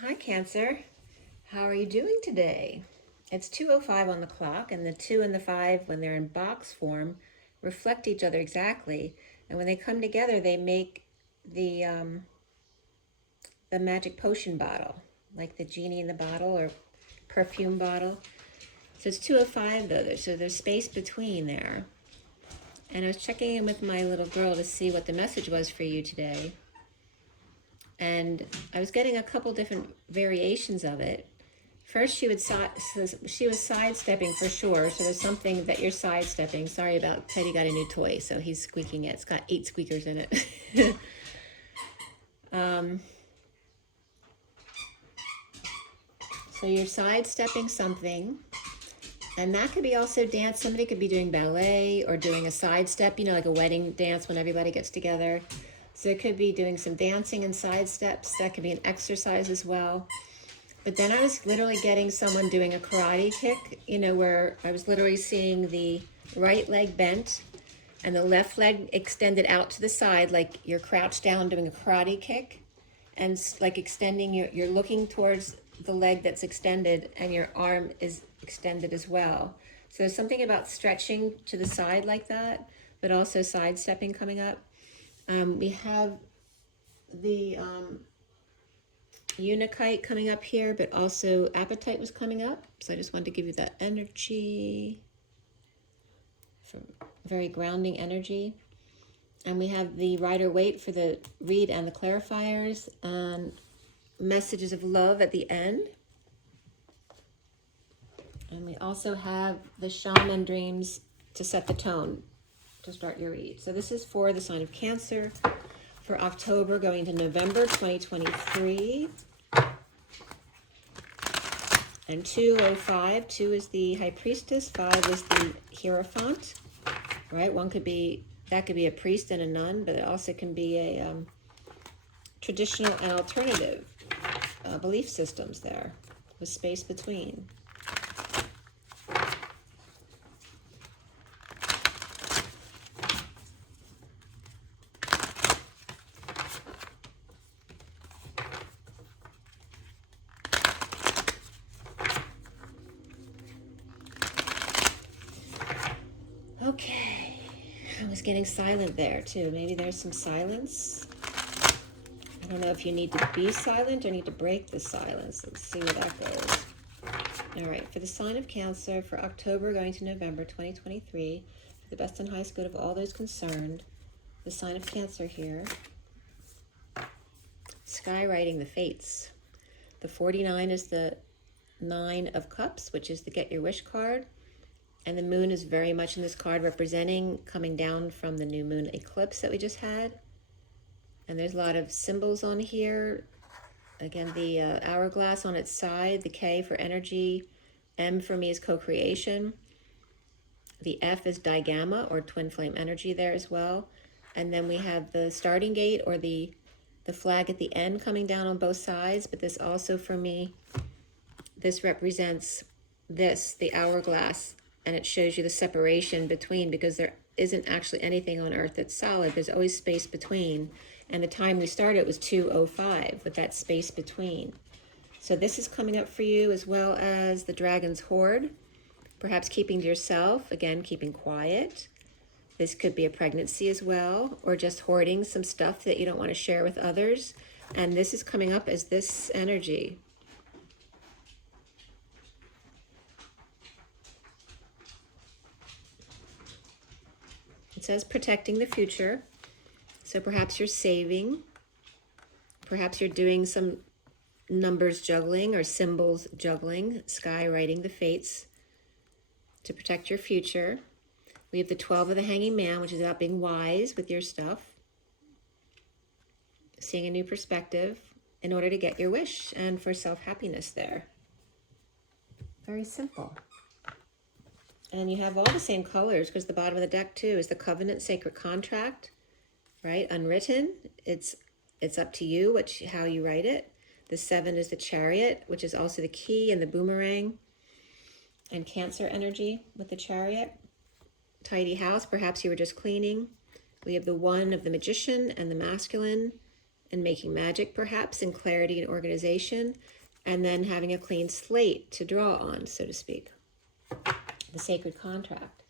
Hi, Cancer. How are you doing today? It's 2:05 on the clock, and the 2 and the 5, when they're in box form, reflect each other exactly. And when they come together, they make the magic potion bottle, like the genie in the bottle or perfume bottle. So it's 2:05 though, so there's space between there. And I was checking in with my little girl to see what the message was for you today. And I was getting a couple different variations of it. First, she was sidestepping for sure. So there's something that you're sidestepping. Sorry about Teddy got a new toy, so he's squeaking it. It's got 8 squeakers in it. So you're sidestepping something. And that could be also dance. Somebody could be doing ballet or doing a sidestep, like a wedding dance when everybody gets together. So it could be doing some dancing and side steps. That could be an exercise as well. But then I was literally getting someone doing a karate kick, where I was literally seeing the right leg bent and the left leg extended out to the side, like you're crouched down doing a karate kick, and like extending you're looking towards the leg that's extended, and your arm is extended as well. So there's something about stretching to the side like that, but also sidestepping coming up. We have the Unikite coming up here, but also Appetite was coming up. So I just wanted to give you that energy, for very grounding energy. And we have the Rider Waite for the read and the clarifiers, and messages of love at the end. And we also have the Shaman dreams to set the tone to start your read. So this is for the sign of Cancer for October going to November 2023. And 2:05, 2 is the High Priestess, 5 is the Hierophant, right? That could be a priest and a nun, but it also can be a traditional and alternative belief systems there with space between. Okay, I was getting silent there too. Maybe there's some silence. I don't know if you need to be silent or need to break the silence. Let's see where that goes. All right, for the sign of Cancer for October going to November 2023, for the best and highest good of all those concerned, the sign of Cancer here, skywriting the fates. The 49 is the 9 of Cups, which is the Get Your Wish card. And the moon is very much in this card representing coming down from the new moon eclipse that we just had. And there's a lot of symbols on here. Again, the hourglass on its side, the K for energy, M for me is co-creation. The F is digamma or twin flame energy there as well. And then we have the starting gate or the flag at the end coming down on both sides. But this also for me, this represents the hourglass. And it shows you the separation between, because there isn't actually anything on Earth that's solid. There's always space between. And the time we started was 2:05 with that space between. So this is coming up for you, as well as the Dragon's Hoard. Perhaps keeping to yourself, again, keeping quiet. This could be a pregnancy as well, or just hoarding some stuff that you don't want to share with others. And this is coming up as this energy. It says protecting the future. So perhaps you're saving. Perhaps you're doing some numbers juggling or symbols juggling, skywriting the fates to protect your future. We have the 12 of the Hanging Man, which is about being wise with your stuff. Seeing a new perspective in order to get your wish and for self-happiness there. Very simple. And you have all the same colors, because the bottom of the deck too is the Covenant, Sacred Contract, right? Unwritten. It's up to you how you write it. The 7 is the Chariot, which is also the key and the boomerang. And Cancer energy with the Chariot. Tidy house, perhaps you were just cleaning. We have the 1 of the Magician and the Masculine. and making magic perhaps, and clarity and organization, and then having a clean slate to draw on, so to speak. The sacred contract.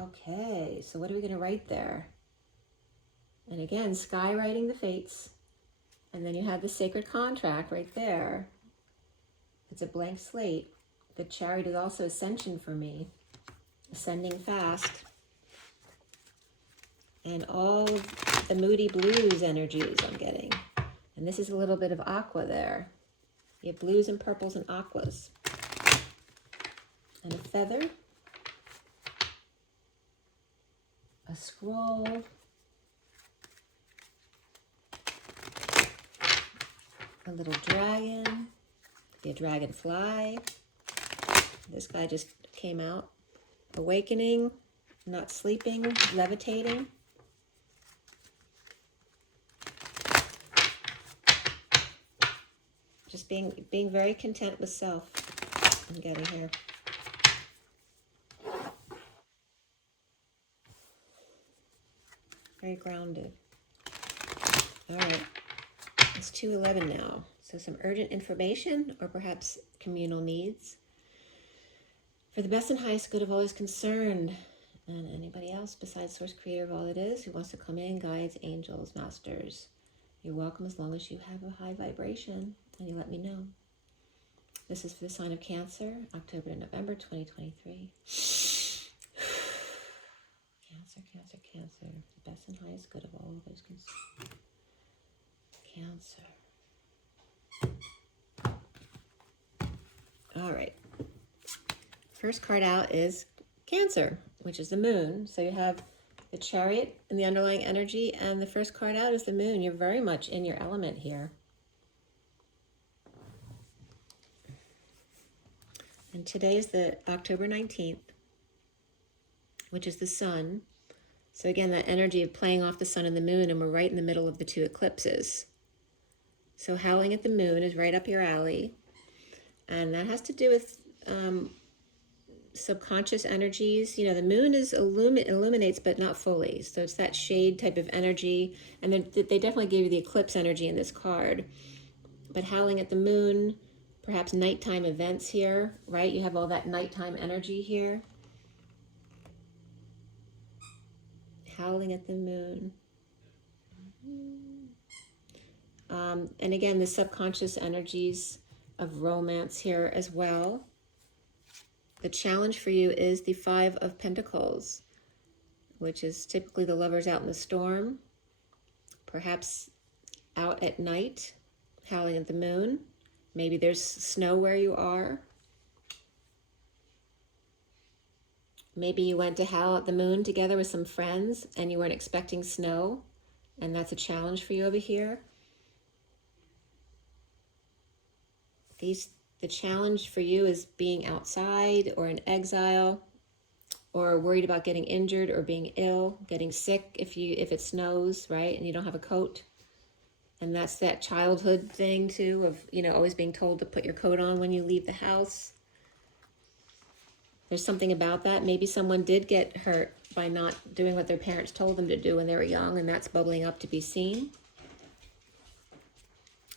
Okay, so what are we going to write there? And again, skywriting the fates. And then you have the sacred contract right there. It's a blank slate. The Chariot is also ascension for me. Ascending fast. And all of the moody blues energies I'm getting. And this is a little bit of aqua there. You have blues and purples and aquas. And a feather. A scroll. A little dragon. Could be a dragonfly. This guy just came out. Awakening. Not sleeping. Levitating. Just being very content with self. I'm getting here. Very grounded. All right. It's 2:11 now. So some urgent information or perhaps communal needs. For the best and highest good of all is concerned. And anybody else besides Source Creator of all it is who wants to come in, guides, angels, masters. You're welcome as long as you have a high vibration and you let me know. This is for the sign of Cancer, October to November 2023. Cancer, Cancer, Cancer. The best and highest good of all those concerned. Cancer. All right. First card out is Cancer, which is the moon. So you have the Chariot and the underlying energy, and the first card out is the moon. You're very much in your element here. And today is the October 19th, which is the sun. So again, that energy of playing off the sun and the moon, and we're right in the middle of the two eclipses. So howling at the moon is right up your alley. And that has to do with subconscious energies. You know, the moon is illuminates, but not fully. So it's that shade type of energy. And then they definitely gave you the eclipse energy in this card. But howling at the moon, perhaps nighttime events here, right? You have all that nighttime energy here. Howling at the moon. And again, the subconscious energies of romance here as well. The challenge for you is the Five of Pentacles, which is typically the lovers out in the storm, perhaps out at night, howling at the moon. Maybe there's snow where you are. Maybe you went to howl at the moon together with some friends and you weren't expecting snow, and that's a challenge for you over here. The challenge for you is being outside or in exile, or worried about getting injured or being ill, getting sick if it snows, right? And you don't have a coat. And that's that childhood thing too of, you know, always being told to put your coat on when you leave the house. There's something about that. Maybe someone did get hurt by not doing what their parents told them to do when they were young, and that's bubbling up to be seen.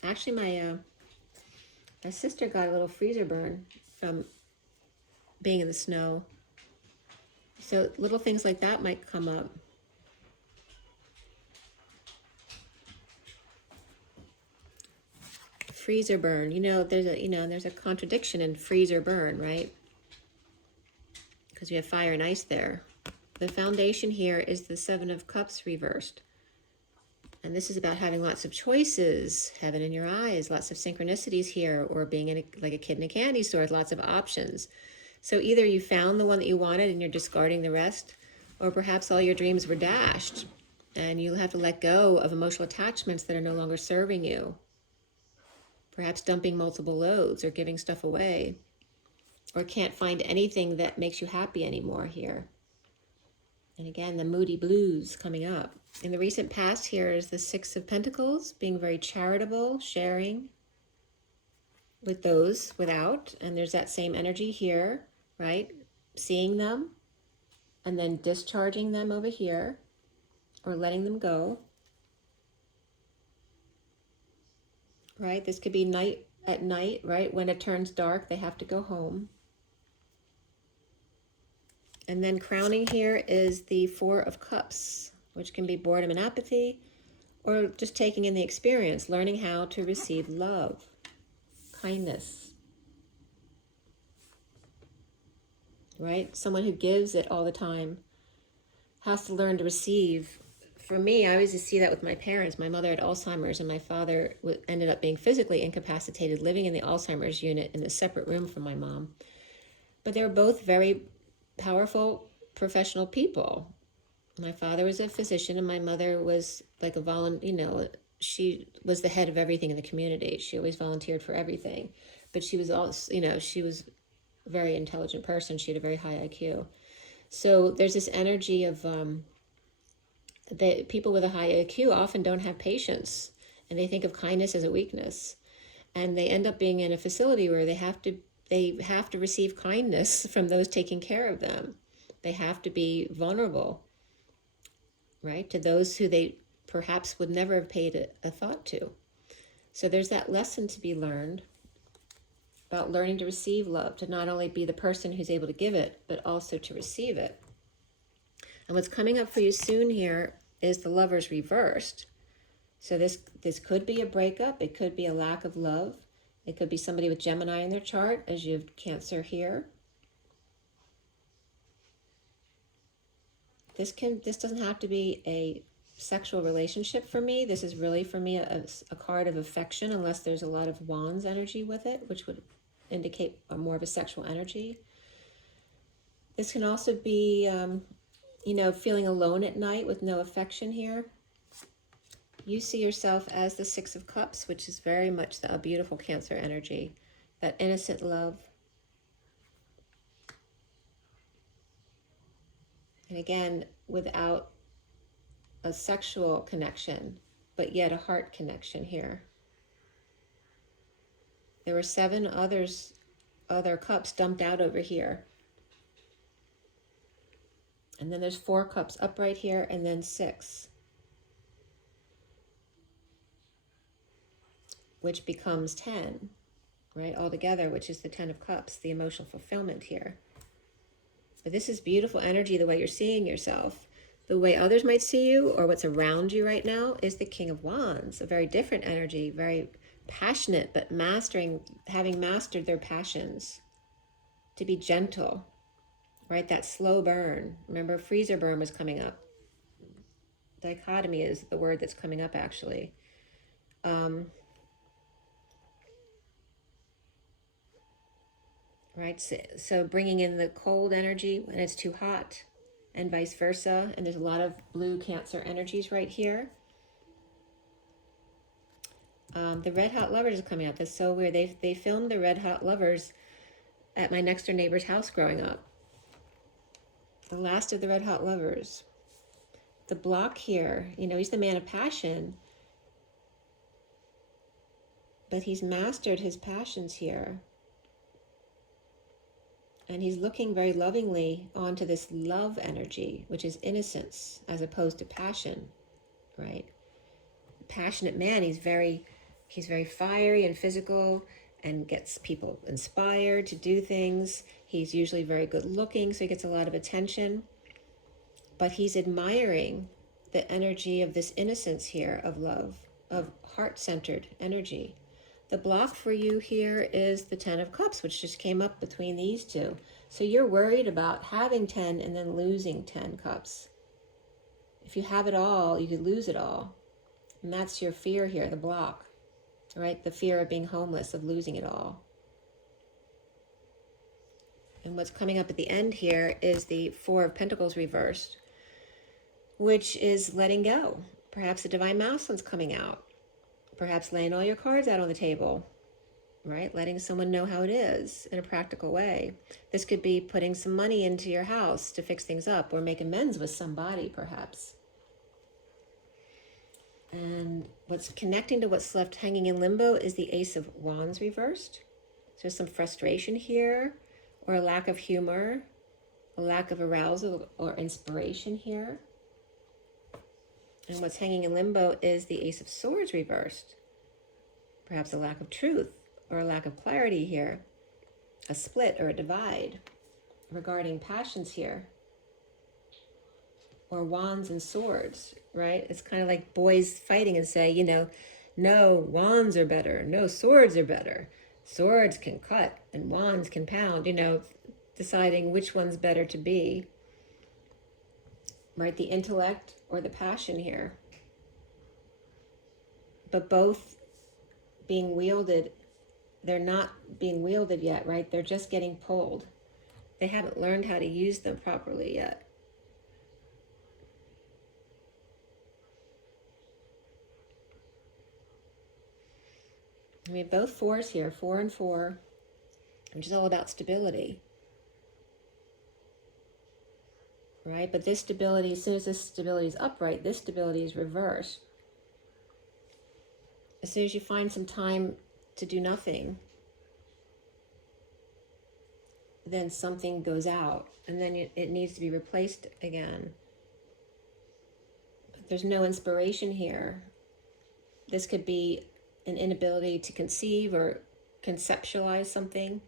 Actually, my sister got a little freezer burn from being in the snow. So little things like that might come up. Freezer burn. You know, there's a contradiction in freezer burn, right? Because you have fire and ice there. The foundation here is the Seven of Cups reversed. And this is about having lots of choices, heaven in your eyes, lots of synchronicities here, or being like a kid in a candy store with lots of options. So either you found the one that you wanted and you're discarding the rest, or perhaps all your dreams were dashed and you'll have to let go of emotional attachments that are no longer serving you. Perhaps dumping multiple loads or giving stuff away, or can't find anything that makes you happy anymore here. And again, the moody blues coming up. In the recent past, here is the Six of Pentacles, being very charitable, sharing with those without. And there's that same energy here, right? Seeing them and then discharging them over here. or letting them go. Right? This could be at night, right? When it turns dark, they have to go home. And then crowning here is the Four of Cups, which can be boredom and apathy, or just taking in the experience, learning how to receive love, kindness. Right? Someone who gives it all the time has to learn to receive. For me, I always see that with my parents. My mother had Alzheimer's, and my father ended up being physically incapacitated, living in the Alzheimer's unit in a separate room from my mom. But they were both very powerful professional people. My father was a physician, and my mother was like a volunteer. She was the head of everything in the community. She always volunteered for everything. But she was also, she was a very intelligent person. She had a very high IQ. So there's this energy of that people with a high IQ often don't have patience, and they think of kindness as a weakness, and they end up being in a facility where they have to receive kindness from those taking care of them. They have to be vulnerable, right, to those who they perhaps would never have paid a thought to. So there's that lesson to be learned about learning to receive love, to not only be the person who's able to give it, but also to receive it. And what's coming up for you soon here is the Lovers reversed. So this could be a breakup. It could be a lack of love. It could be somebody with Gemini in their chart, as you have Cancer here. This doesn't have to be a sexual relationship for me. This is really, for me, a card of affection, unless there's a lot of Wands energy with it, which would indicate more of a sexual energy. This can also be feeling alone at night with no affection here. You see yourself as the Six of Cups, which is very much a beautiful Cancer energy, that innocent love. And again, without a sexual connection, but yet a heart connection here. There were 7 other cups dumped out over here. And then there's 4 cups upright here, and then 6. Which becomes 10, right, altogether, which is the 10 of Cups, the emotional fulfillment here. But this is beautiful energy, the way you're seeing yourself. The way others might see you, or what's around you right now, is the King of Wands, a very different energy, very passionate, but having mastered their passions. To be gentle, right, that slow burn. Remember, freezer burn was coming up. Dichotomy is the word that's coming up, actually. Right, so bringing in the cold energy when it's too hot, and vice versa. And there's a lot of blue Cancer energies right here. The Red Hot Lovers is coming up. That's so weird. They filmed the Red Hot Lovers at my next door neighbor's house growing up. The last of the Red Hot Lovers. The block here, he's the man of passion, but he's mastered his passions here. And he's looking very lovingly onto this love energy, which is innocence as opposed to passion, right? Passionate man, he's very fiery and physical and gets people inspired to do things. He's usually very good looking, so he gets a lot of attention. But he's admiring the energy of this innocence here of love, of heart-centered energy. The block for you here is the 10 of Cups, which just came up between these two. So you're worried about having 10 and then losing 10 cups. If you have it all, you could lose it all. And that's your fear here, the block, right? The fear of being homeless, of losing it all. And what's coming up at the end here is the 4 of Pentacles reversed, which is letting go. Perhaps the Divine Masculine's coming out. Perhaps laying all your cards out on the table, right? Letting someone know how it is in a practical way. This could be putting some money into your house to fix things up, or make amends with somebody, perhaps. And what's connecting to what's left hanging in limbo is the Ace of Wands reversed. So there's some frustration here, or a lack of humor, a lack of arousal or inspiration here. And what's hanging in limbo is the Ace of Swords reversed. Perhaps a lack of truth or a lack of clarity here. A split or a divide regarding passions here. Or wands and swords, right? It's kind of like boys fighting and say, you know, no, wands are better. No, swords are better. Swords can cut and wands can pound, you know, deciding which one's better to be. Right? The intellect or the passion here. But both being wielded, they're not being wielded yet, right? They're just getting pulled. They haven't learned how to use them properly yet. We have both fours here, 4 and 4, which is all about stability. Right? But this stability, as soon as this stability is upright, this stability is reversed. As soon as you find some time to do nothing, then something goes out, and then it needs to be replaced again. But there's no inspiration here. This could be an inability to conceive or conceptualize something,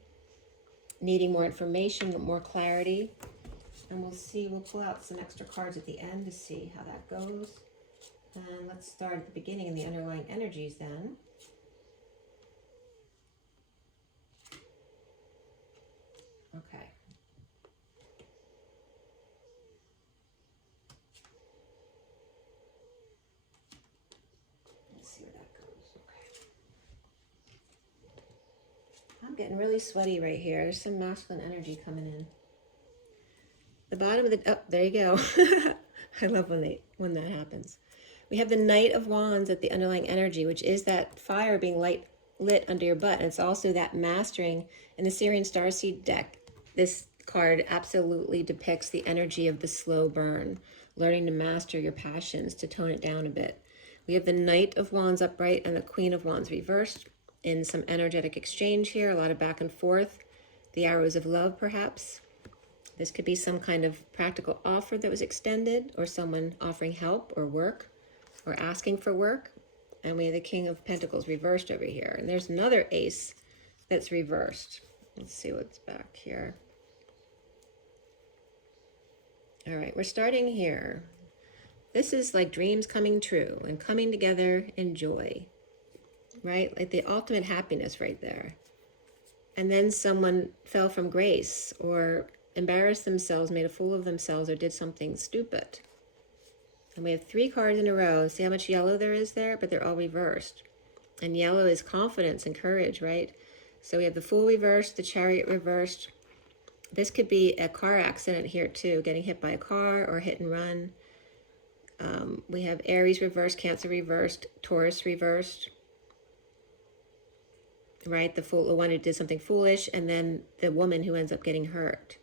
needing more information, more clarity. And we'll see, we'll pull out some extra cards at the end to see how that goes. And let's start at the beginning in the underlying energies then. Okay. Let's see where that goes. Okay. I'm getting really sweaty right here. There's some masculine energy coming in. The bottom of the, oh, there you go. I love when that happens. We have the Knight of Wands at the underlying energy, which is that fire being lit under your butt. And it's also that mastering. In the SIRIAN Starseed deck, this card absolutely depicts the energy of the slow burn, learning to master your passions, to tone it down a bit. We have the Knight of Wands upright and the Queen of Wands reversed in some energetic exchange here, a lot of back and forth. The arrows of love, perhaps. This could be some kind of practical offer that was extended, or someone offering help or work, or asking for work. And we have the King of Pentacles reversed over here. And there's another ace that's reversed. Let's see what's back here. All right, we're starting here. This is like dreams coming true and coming together in joy, right? Like the ultimate happiness right there. And then someone fell from grace or embarrassed themselves, made a fool of themselves, or did something stupid. And we have 3 cards in a row. See how much yellow there is there? But they're all reversed. And yellow is confidence and courage, right? So we have the Fool reversed, the Chariot reversed. This could be a car accident here too, getting hit by a car or hit and run. We have Aries reversed, Cancer reversed, Taurus reversed. Right? The fool, the one who did something foolish, and then the woman who ends up getting hurt.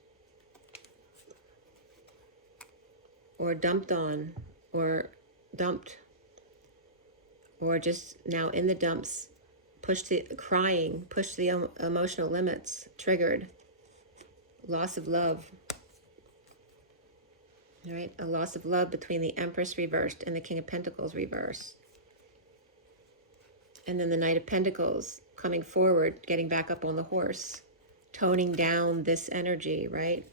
Or dumped on, or dumped, or just now in the dumps, pushed the crying, pushed the emotional limits, triggered, loss of love. All right, a loss of love between the Empress reversed and the King of Pentacles reversed. And then the Knight of Pentacles coming forward, getting back up on the horse, toning down this energy, right,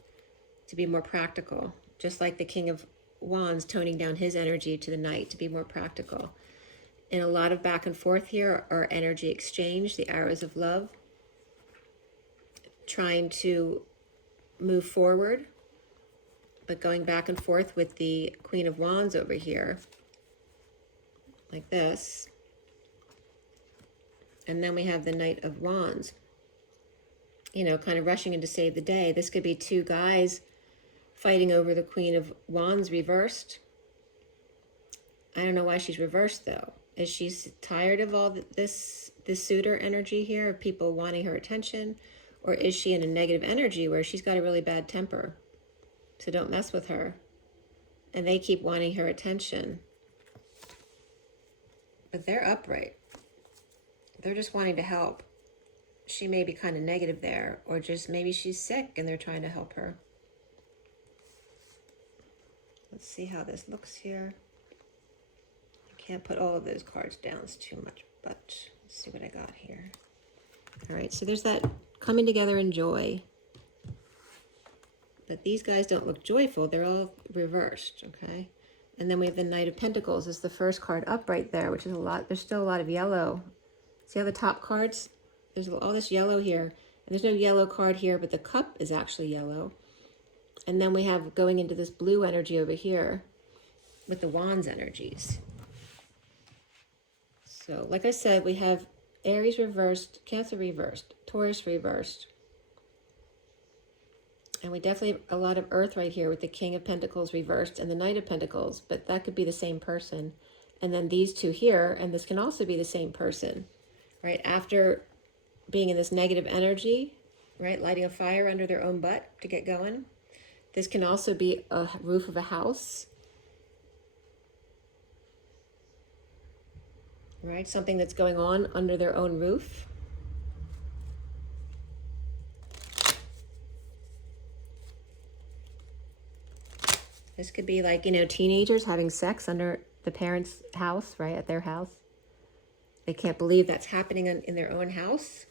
to be more practical, just like the King of Wands toning down his energy to the Knight to be more practical. And a lot of back and forth here are energy exchange, the arrows of love, trying to move forward, but going back and forth with the Queen of Wands over here, like this. And then we have the Knight of Wands, you know, kind of rushing in to save the day. This could be 2 guys fighting over the Queen of Wands reversed. I don't know why she's reversed though. Is she tired of all this suitor energy here, of people wanting her attention? Or is she in a negative energy where she's got a really bad temper? So don't mess with her. And they keep wanting her attention. But they're upright. They're just wanting to help. She may be kind of negative there, or just maybe she's sick and they're trying to help her. Let's see how this looks here. can't put all of those cards down, it's too much, but let's see what I got here. All right, so there's that coming together in joy. But these guys don't look joyful, they're all reversed, okay? And then we have the Knight of Pentacles is the first card up right there, which is a lot, there's still a lot of yellow. See how the top cards, there's all this yellow here, and there's no yellow card here, but the cup is actually yellow. And then we have going into this blue energy over here with the Wands energies. So, like I said, we have Aries reversed, Cancer reversed, Taurus reversed. And we definitely have a lot of Earth right here with the King of Pentacles reversed and the Knight of Pentacles, but that could be the same person. And then these two here, and this can also be the same person, right? After being in this negative energy, right? Lighting a fire under their own butt to get going. This can also be a roof of a house. Right, something that's going on under their own roof. This could be like, you know, teenagers having sex under the parents' house, right, at their house. They can't believe that's happening in their own house.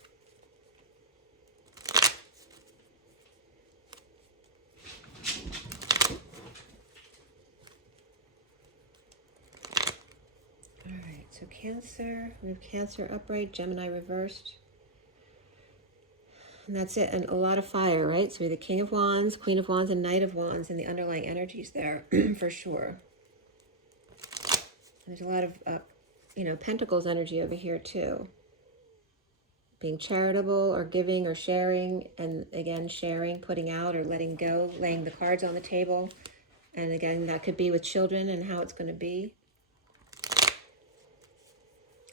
So Cancer, we have Cancer upright, Gemini reversed. And that's it, and a lot of fire, right? So we have the King of Wands, Queen of Wands, and Knight of Wands, and the underlying energies there, for sure. And there's a lot of, you know, Pentacles energy over here too. Being charitable or giving or sharing, and again, sharing, putting out or letting go, laying the cards on the table. And again, that could be with children and how it's going to be.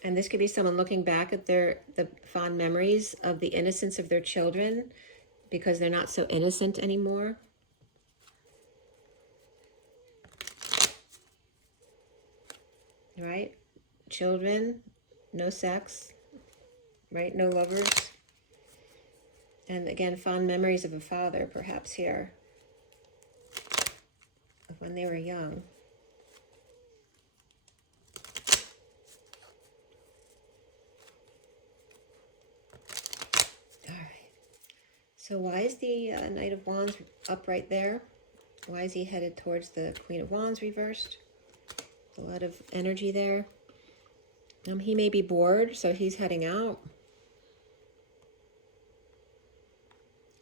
And this could be someone looking back at the fond memories of the innocence of their children because they're not so innocent anymore. Right? Children, no sex, right? No lovers. And again, fond memories of a father, perhaps here, of when they were young. So why is the Knight of Wands up right there? Why is he headed towards the Queen of Wands reversed? A lot of energy there. He may be bored, so he's heading out.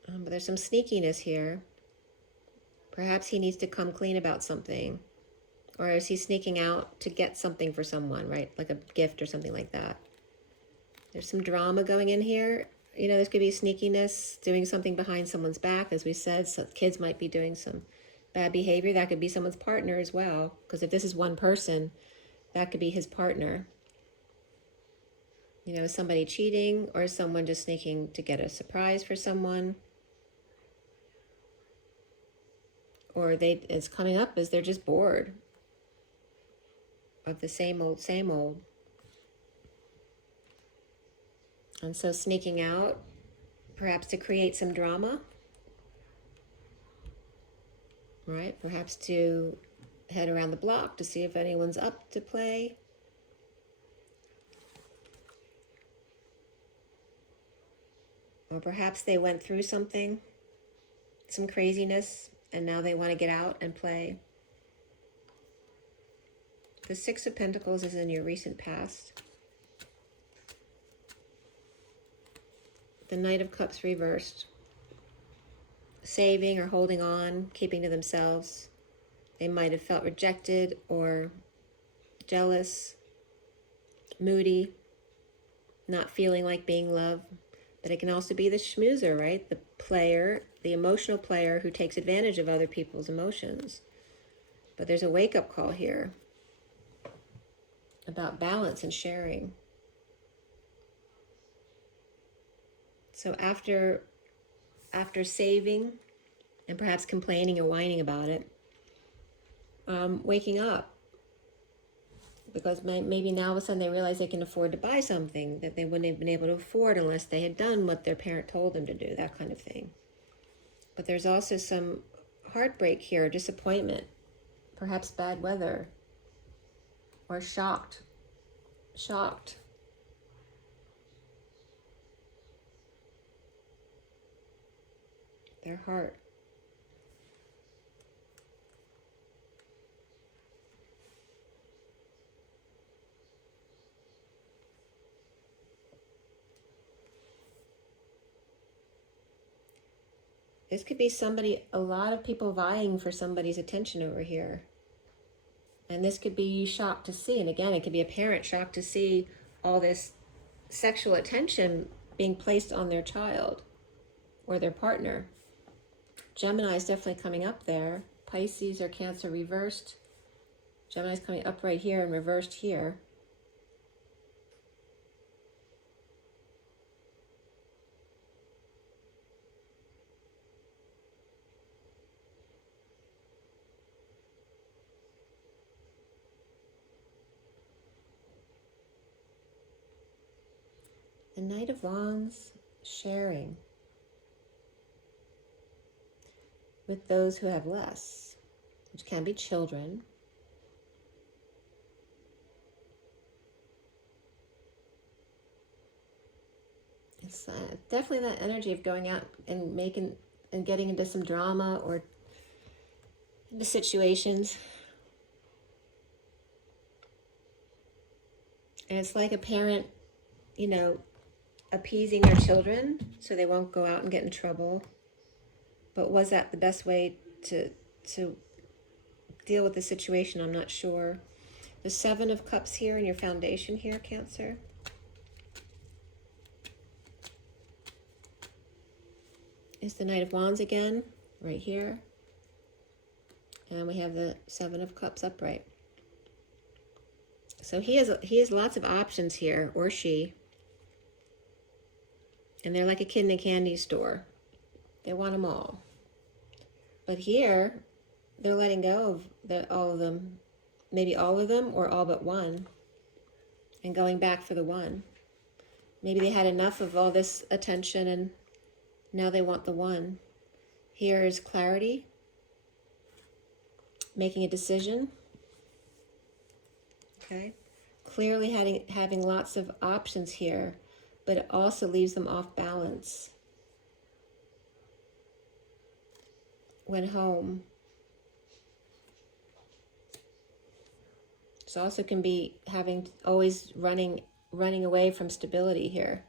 But there's some sneakiness here. Perhaps he needs to come clean about something. Or is he sneaking out to get something for someone, right? Like a gift or something like that. There's some drama going in here. You know, this could be sneakiness, doing something behind someone's back. As we said, so kids might be doing some bad behavior. That could be someone's partner as well. Because if this is one person, that could be his partner. You know, somebody cheating or someone just sneaking to get a surprise for someone. Or it's coming up as they're just bored of the same old, same old. And so sneaking out, perhaps to create some drama, right? Perhaps to head around the block to see if anyone's up to play. Or perhaps they went through something, some craziness, and now they want to get out and play. The Six of Pentacles is in your recent past. The Knight of Cups reversed. Saving or holding on, keeping to themselves. They might have felt rejected or jealous, moody, not feeling like being loved. But it can also be the schmoozer, right? The player, the emotional player who takes advantage of other people's emotions. But there's a wake-up call here about balance and sharing. So after saving and perhaps complaining or whining about it, waking up. Because maybe now all of a sudden they realize they can afford to buy something that they wouldn't have been able to afford unless they had done what their parent told them to do, that kind of thing. But there's also some heartbreak here, disappointment, perhaps bad weather, or shocked. Shocked. Their heart. This could be somebody, a lot of people vying for somebody's attention over here. And this could be you shocked to see. And again, it could be a parent shocked to see all this sexual attention being placed on their child or their partner. Gemini is definitely coming up there. Pisces or Cancer reversed. Gemini is coming up right here and reversed here. The Knight of Wands, sharing with those who have less, which can be children. It's definitely that energy of going out and making and getting into some drama or into situations. And it's like a parent, you know, appeasing their children so they won't go out and get in trouble. But was that the best way to deal with the situation? I'm not sure. The Seven of Cups here in your foundation here, Cancer. Is the Knight of Wands again, right here. And we have the Seven of Cups upright. So he has lots of options here, or she. And they're like a kid in a candy store. They want them all. But here, they're letting go of all of them. Maybe all of them or all but one. And going back for the one. Maybe they had enough of all this attention and now they want the one. Here is clarity. Making a decision. Okay. Clearly having lots of options here. But it also leaves them off balance. When home. This also can be having always running away from stability here.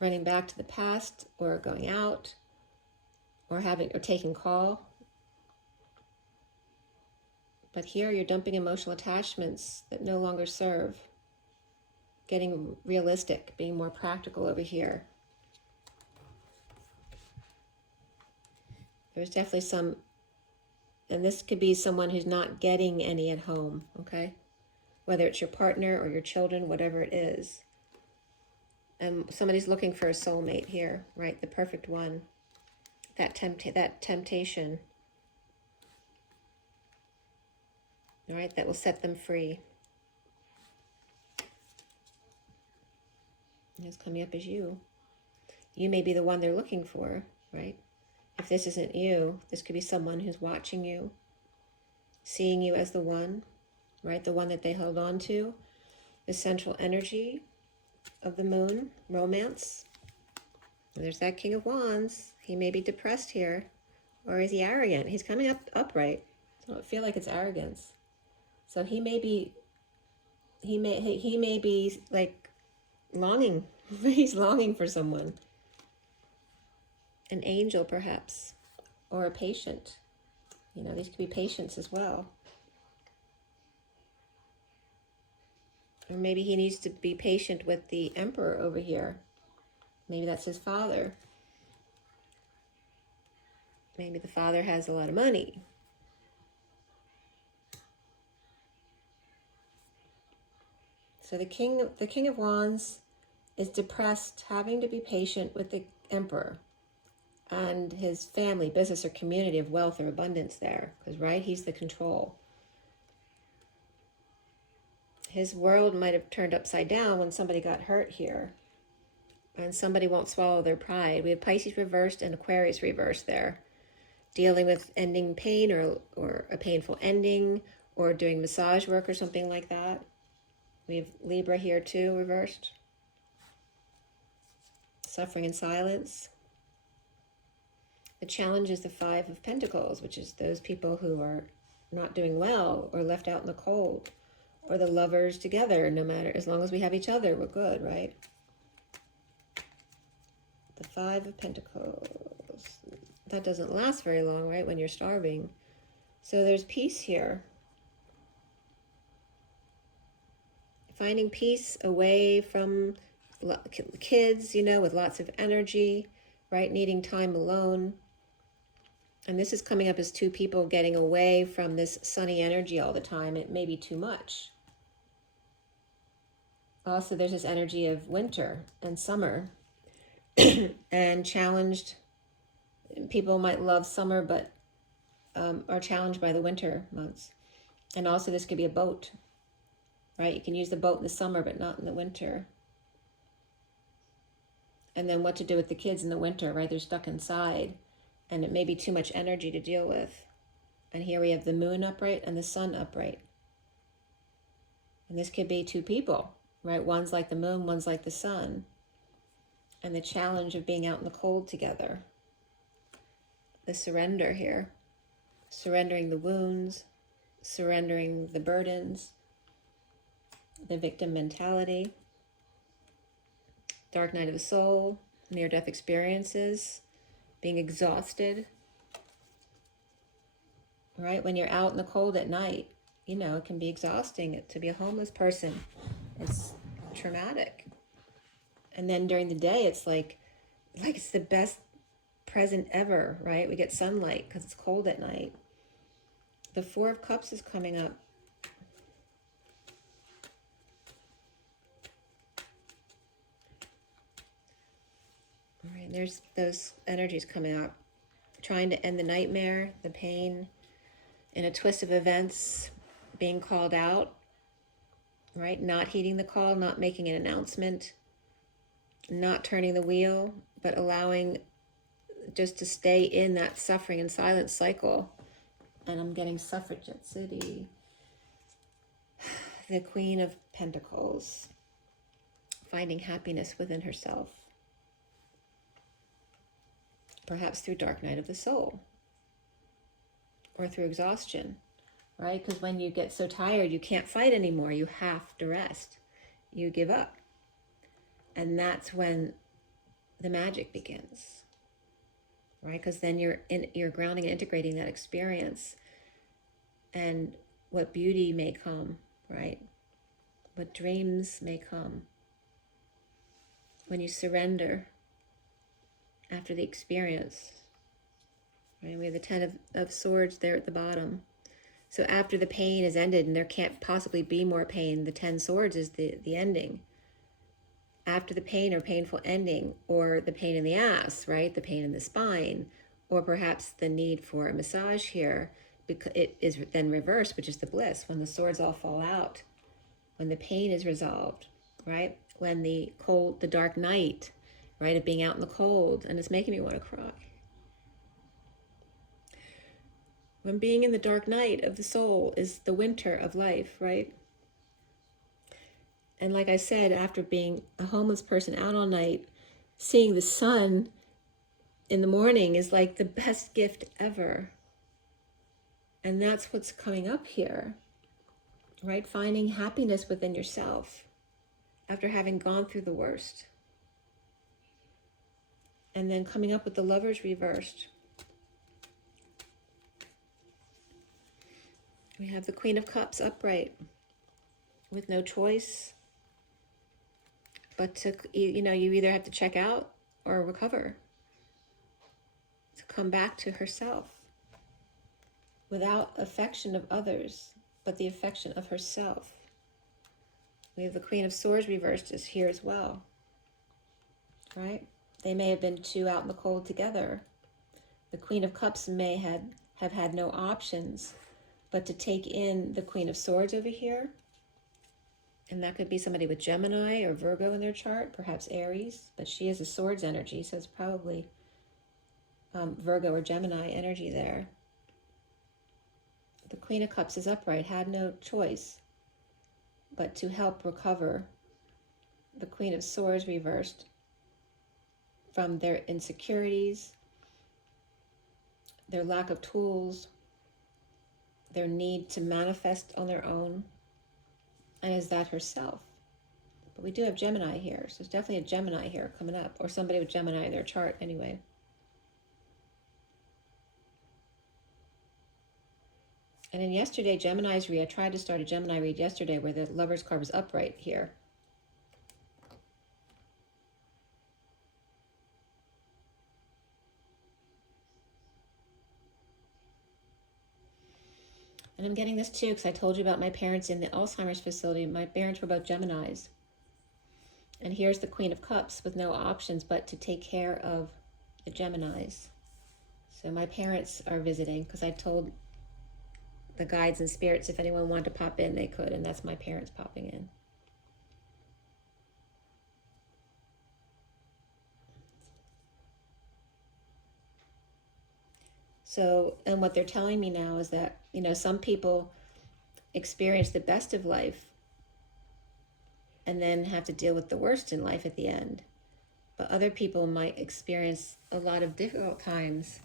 Running back to the past or going out or taking call. But here you're dumping emotional attachments that no longer serve. Getting realistic, being more practical over here. There's definitely some, and this could be someone who's not getting any at home, okay? Whether it's your partner or your children, whatever it is. And somebody's looking for a soulmate here, right? The perfect one. That temptation. All right, that will set them free. It's coming up as you. You may be the one they're looking for, right? If this isn't you, this could be someone who's watching you, seeing you as the one, right? The one that they held on to. The central energy of the moon, romance. And there's that King of Wands. He may be depressed here. Or is he arrogant? He's coming up upright. So I don't feel like it's arrogance. So he may be like longing. He's longing for someone. An angel, perhaps. Or a patient. You know, these could be patients as well. Or maybe he needs to be patient with the Emperor over here. Maybe that's his father. Maybe the father has a lot of money. So the King of Wands is depressed, having to be patient with the Emperor and his family, business, or community of wealth or abundance there. Because, right, he's the control. His world might have turned upside down when somebody got hurt here. And somebody won't swallow their pride. We have Pisces reversed and Aquarius reversed there. Dealing with ending pain or a painful ending, or doing massage work or something like that. We have Libra here too, reversed. Suffering in silence. The challenge is the Five of Pentacles, which is those people who are not doing well or left out in the cold, or the lovers together. No matter, as long as we have each other, we're good, right? The Five of Pentacles. That doesn't last very long, right? When you're starving. So there's peace here. Finding peace away from kids, you know, with lots of energy, right? Needing time alone. And this is coming up as two people getting away from this sunny energy all the time. It may be too much. Also, there's this energy of winter and summer and challenged. People might love summer, but are challenged by the winter months. And also this could be a boat, right? You can use the boat in the summer, but not in the winter. And then what to do with the kids in the winter, right? They're stuck inside, and it may be too much energy to deal with. And here we have the moon upright and the sun upright. And this could be two people, right? One's like the moon, one's like the sun. And the challenge of being out in the cold together. The surrender here. Surrendering the wounds, surrendering the burdens, the victim mentality. Dark night of the soul, near-death experiences, being exhausted. Right? When you're out in the cold at night, you know, it can be exhausting to be a homeless person. It's traumatic. And then during the day, it's like it's the best present ever, right? We get sunlight because it's cold at night. The Four of Cups is coming up. All right, there's those energies coming up. Trying to end the nightmare, the pain, in a twist of events, being called out, right? Not heeding the call, not making an announcement, not turning the wheel, but allowing just to stay in that suffering and silence cycle. And I'm getting Suffragette City. The Queen of Pentacles. Finding happiness within herself. Perhaps through dark night of the soul. Or through exhaustion, right? Because when you get so tired, you can't fight anymore. You have to rest. You give up. And that's when the magic begins. Right? Because then you're grounding and integrating that experience, and what beauty may come, right? What dreams may come when you surrender after the experience. Right? We have the Ten of Swords there at the bottom. So after the pain is ended, and there can't possibly be more pain, the 10 Swords is the ending. After the pain or painful ending, or the pain in the ass, right? The pain in the spine, or perhaps the need for a massage here, because it is then reversed, which is the bliss, when the swords all fall out, when the pain is resolved, right? When the dark night, right, of being out in the cold, and it's making me want to cry. When being in the dark night of the soul is the winter of life, right? And like I said, after being a homeless person out all night, seeing the sun in the morning is like the best gift ever. And that's what's coming up here, right? Finding happiness within yourself after having gone through the worst. And then coming up with the Lovers reversed. We have the Queen of Cups upright with no choice. But to, you know, you either have to check out or recover. To come back to herself. Without affection of others, but the affection of herself. We have the Queen of Swords reversed is here as well. Right? They may have been two out in the cold together. The Queen of Cups may have had no options but to take in the Queen of Swords over here. And that could be somebody with Gemini or Virgo in their chart, perhaps Aries, but she is a swords energy, so it's probably Virgo or Gemini energy there. The Queen of Cups is upright, had no choice but to help recover. The Queen of Swords reversed from their insecurities, their lack of tools, their need to manifest on their own. And is that herself? But we do have Gemini here, so there's definitely a Gemini here coming up, or somebody with Gemini in their chart anyway. And in yesterday, Gemini's read, I tried to start a Gemini read yesterday where the Lover's card was upright here. And I'm getting this too because I told you about my parents in the Alzheimer's facility. My parents were both Geminis. And here's the Queen of Cups with no options but to take care of the Geminis. So my parents are visiting because I told the guides and spirits if anyone wanted to pop in, they could. And that's my parents popping in. So, and what they're telling me now is that, you know, some people experience the best of life and then have to deal with the worst in life at the end. But other people might experience a lot of difficult times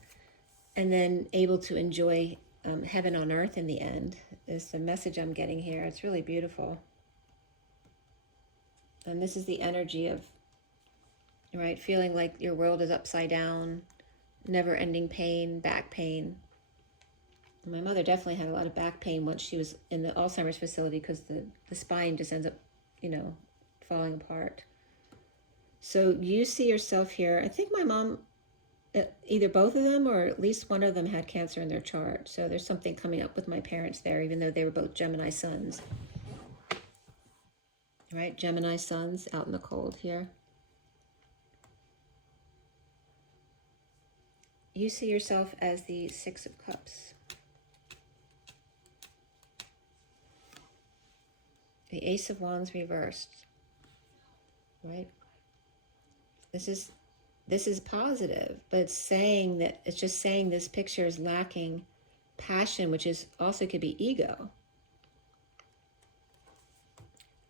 and then able to enjoy heaven on earth in the end is the message I'm getting here. It's really beautiful. And this is the energy of, right, feeling like your world is upside down, never-ending pain, back pain. My mother definitely had a lot of back pain once she was in the Alzheimer's facility because the spine just ends up, you know, falling apart. So you see yourself here. I think my mom, either both of them or at least one of them had cancer in their chart. So there's something coming up with my parents there, even though they were both Gemini suns. Right? Gemini suns out in the cold here. You see yourself as the Six of Cups. The Ace of Wands reversed. Right? This is positive, but it's saying that, it's just saying this picture is lacking passion, which is also could be ego.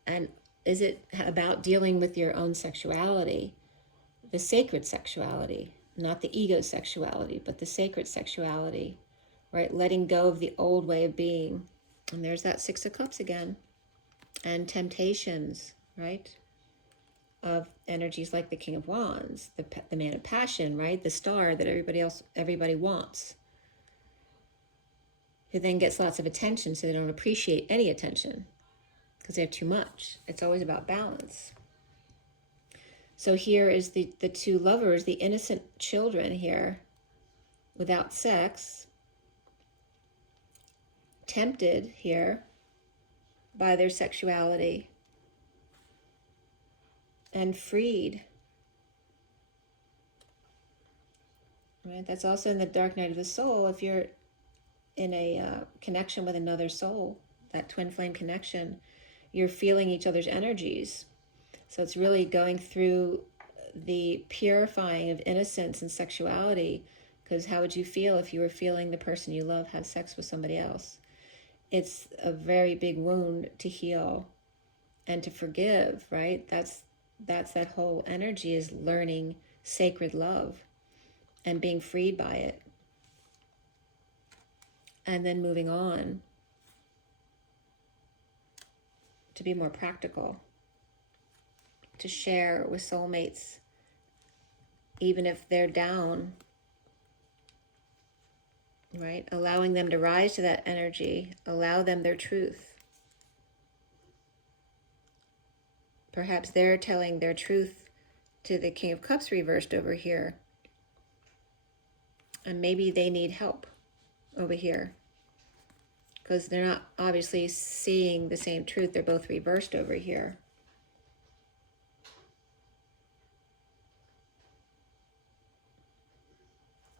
And is it about dealing with your own sexuality, the sacred sexuality, not the ego sexuality, but the sacred sexuality, right? Letting go of the old way of being. And there's that Six of Cups again. And temptations, right? Of energies like the King of Wands, the man of passion, right? The star that everybody wants, who then gets lots of attention, so they don't appreciate any attention because they have too much. It's always about balance. So here is the two lovers, the innocent children here, without sex, tempted here by their sexuality, and freed. Right? That's also in the dark night of the soul. If you're in a connection with another soul, that twin flame connection, you're feeling each other's energies. So it's really going through the purifying of innocence and sexuality, because how would you feel if you were feeling the person you love have sex with somebody else? It's a very big wound to heal and to forgive, right? That's that whole energy, is learning sacred love and being freed by it. And then moving on to be more practical, to share with soulmates, even if they're down, right? Allowing them to rise to that energy, allow them their truth. Perhaps they're telling their truth to the King of Cups reversed over here. And maybe they need help over here, because they're not obviously seeing the same truth. They're both reversed over here.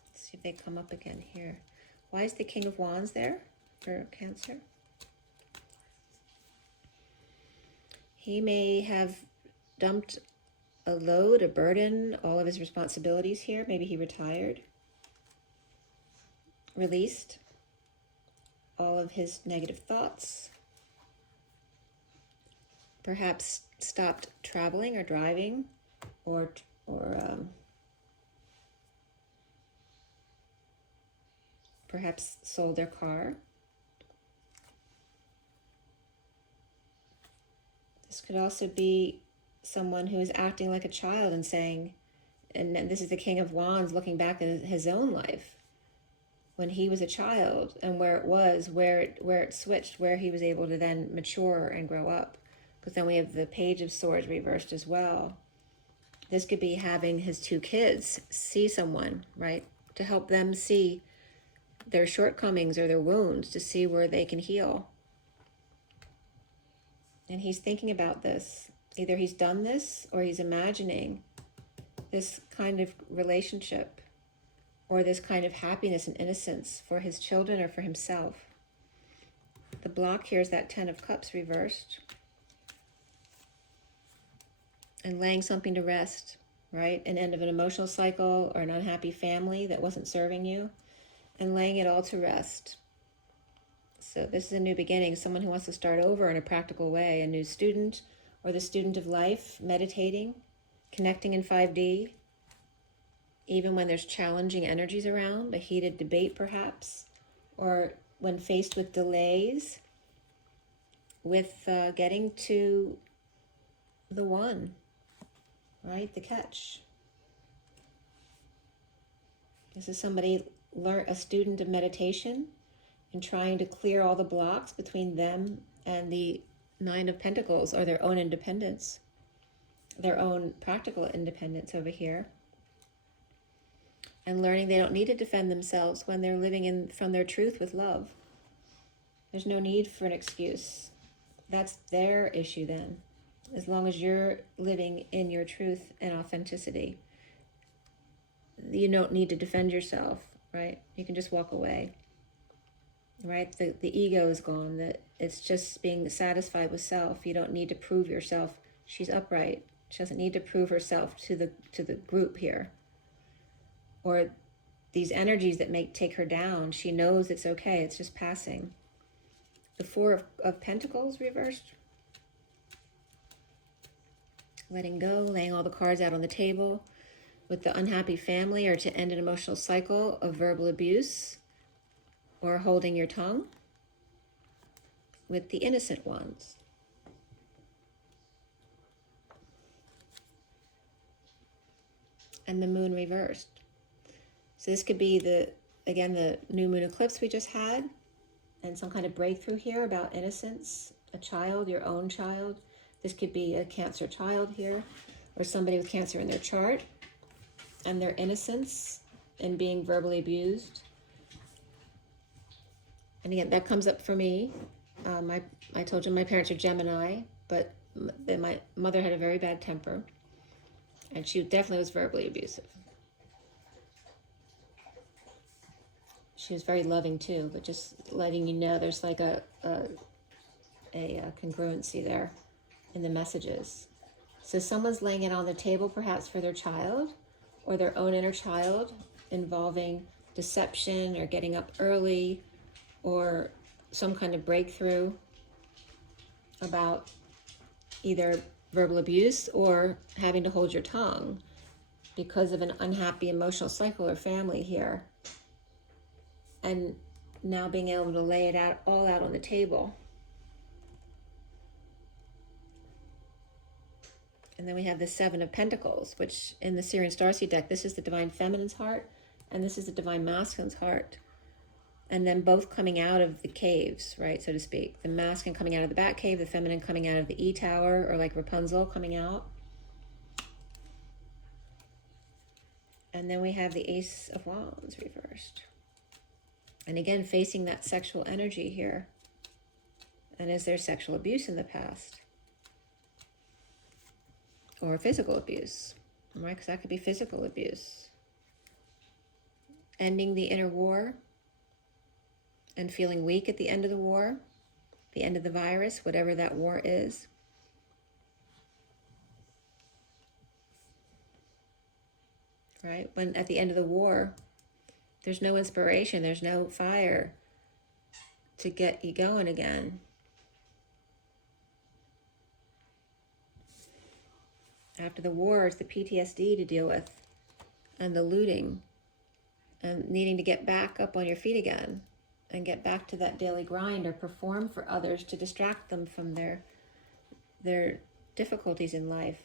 Let's see if they come up again here. Why is the King of Wands there for Cancer? He may have dumped a load, a burden, all of his responsibilities here. Maybe he retired, released. all of his negative thoughts. Perhaps stopped traveling or driving, or perhaps sold their car. This could also be someone who is acting like a child and saying, and this is the King of Wands looking back at his own life when he was a child, and where it switched, where he was able to then mature and grow up. Because then we have the Page of Swords reversed as well. This could be having his two kids see someone, right, to help them see their shortcomings or their wounds, to see where they can heal. And he's thinking about this. Either he's done this or he's imagining this kind of relationship or this kind of happiness and innocence for his children or for himself. The block here is that Ten of Cups reversed. And laying something to rest, right? An end of an emotional cycle or an unhappy family that wasn't serving you, and laying it all to rest. So this is a new beginning, someone who wants to start over in a practical way, a new student or the student of life, meditating, connecting in 5D, even when there's challenging energies around, a heated debate perhaps, or when faced with delays, with getting to the one, right? The catch. This is somebody, a student of meditation, and trying to clear all the blocks between them and the Nine of Pentacles, or their own independence, their own practical independence over here. And learning they don't need to defend themselves when they're living from their truth with love. There's no need for an excuse. That's their issue then. As long as you're living in your truth and authenticity, you don't need to defend yourself, right? You can just walk away, right? The ego is gone. It's just being satisfied with self. You don't need to prove yourself. She's upright. She doesn't need to prove herself to the group here, or these energies that take her down. She knows it's okay. It's just passing. The Four of Pentacles reversed. Letting go, laying all the cards out on the table with the unhappy family, or to end an emotional cycle of verbal abuse, or holding your tongue with the innocent ones. And the Moon reversed. So this could be the new moon eclipse we just had, and some kind of breakthrough here about innocence, a child, your own child. This could be a Cancer child here, or somebody with Cancer in their chart, and their innocence and being verbally abused. And again, that comes up for me. I told you my parents are Gemini, but my mother had a very bad temper, and she definitely was verbally abusive. She was very loving too, but just letting you know there's like a congruency there in the messages. So someone's laying it on the table perhaps for their child or their own inner child, involving deception or getting up early, or some kind of breakthrough about either verbal abuse or having to hold your tongue because of an unhappy emotional cycle or family here. And now being able to lay it all out on the table. And then we have the Seven of Pentacles, which in the SIRIAN Starseed deck, this is the Divine Feminine's heart, and this is the Divine Masculine's heart. And then both coming out of the caves, right, so to speak. The masculine coming out of the Bat Cave, the feminine coming out of the E-Tower, or like Rapunzel coming out. And then we have the Ace of Wands reversed. And again, facing that sexual energy here. And is there sexual abuse in the past? Or physical abuse, right? Because that could be physical abuse. Ending the inner war and feeling weak at the end of the war, the end of the virus, whatever that war is. Right? When at the end of the war, there's no inspiration, there's no fire to get you going again. After the war, it's the PTSD to deal with, and the looting, and needing to get back up on your feet again and get back to that daily grind or perform for others to distract them from their difficulties in life.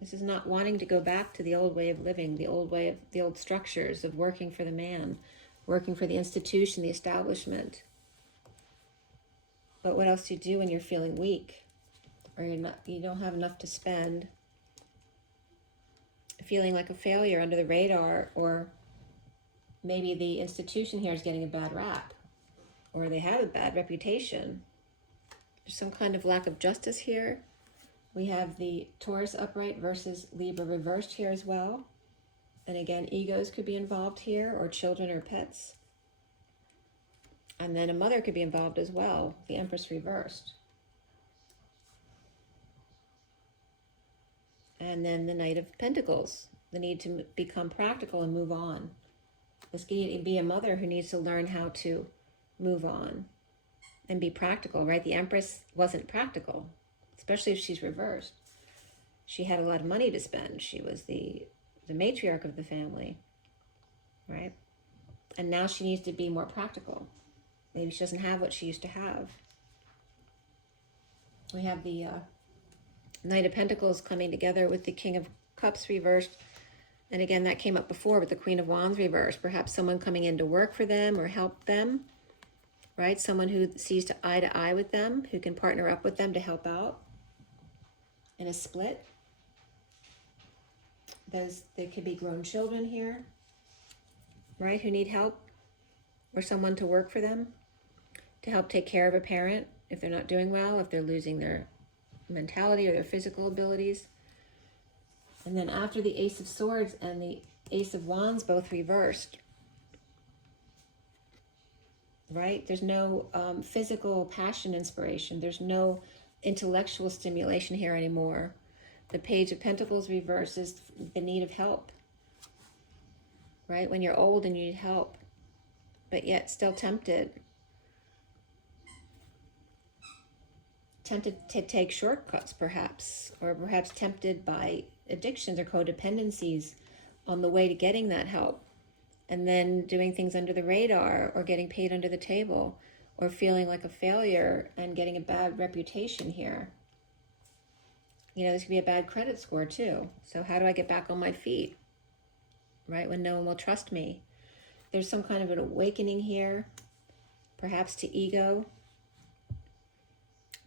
This is not wanting to go back to the old way of living, the old structures of working for the man, working for the institution, the establishment. But what else do you do when you're feeling weak, or you don't have enough to spend? Feeling like a failure under the radar, or maybe the institution here is getting a bad rap, or they have a bad reputation. There's some kind of lack of justice here. We have the Taurus upright versus Libra reversed here as well. And again, egos could be involved here, or children or pets. And then a mother could be involved as well, the Empress reversed. And then the Knight of Pentacles, the need to become practical and move on. This could be a mother who needs to learn how to move on and be practical, right? The Empress wasn't practical, especially if she's reversed. She had a lot of money to spend. She was the matriarch of the family, right? And now she needs to be more practical. Maybe she doesn't have what she used to have. We have the Knight of Pentacles coming together with the King of Cups reversed. And again, that came up before with the Queen of Wands reversed. Perhaps someone coming in to work for them or help them, right? Someone who sees eye to eye with them, who can partner up with them to help out in a split. There could be grown children here, right, who need help, or someone to work for them to help take care of a parent if they're not doing well, if they're losing their mentality or their physical abilities. And then after the Ace of Swords and the Ace of Wands both reversed, right? There's no physical passion inspiration. There's no intellectual stimulation here anymore. The Page of Pentacles reverses the need of help, right? When you're old and you need help, but yet still tempted to take shortcuts perhaps, or perhaps tempted by addictions or codependencies on the way to getting that help, and then doing things under the radar, or getting paid under the table, or feeling like a failure and getting a bad reputation here. You know, this could be a bad credit score too. So how do I get back on my feet, right, when no one will trust me? There's some kind of an awakening here, perhaps to ego,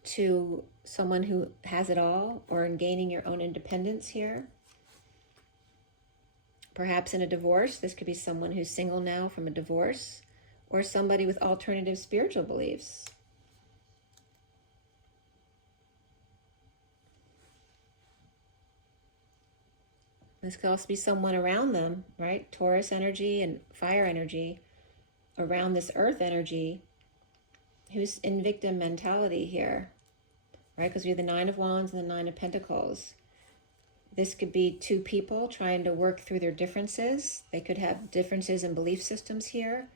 to someone who has it all, or in gaining your own independence here. Perhaps in a divorce, this could be someone who's single now from a divorce, or somebody with alternative spiritual beliefs. This could also be someone around them, right? Taurus energy and fire energy around this earth energy, who's in victim mentality here, right? Because we have the Nine of Wands and the Nine of Pentacles. This could be two people trying to work through their differences. They could have differences in belief systems here,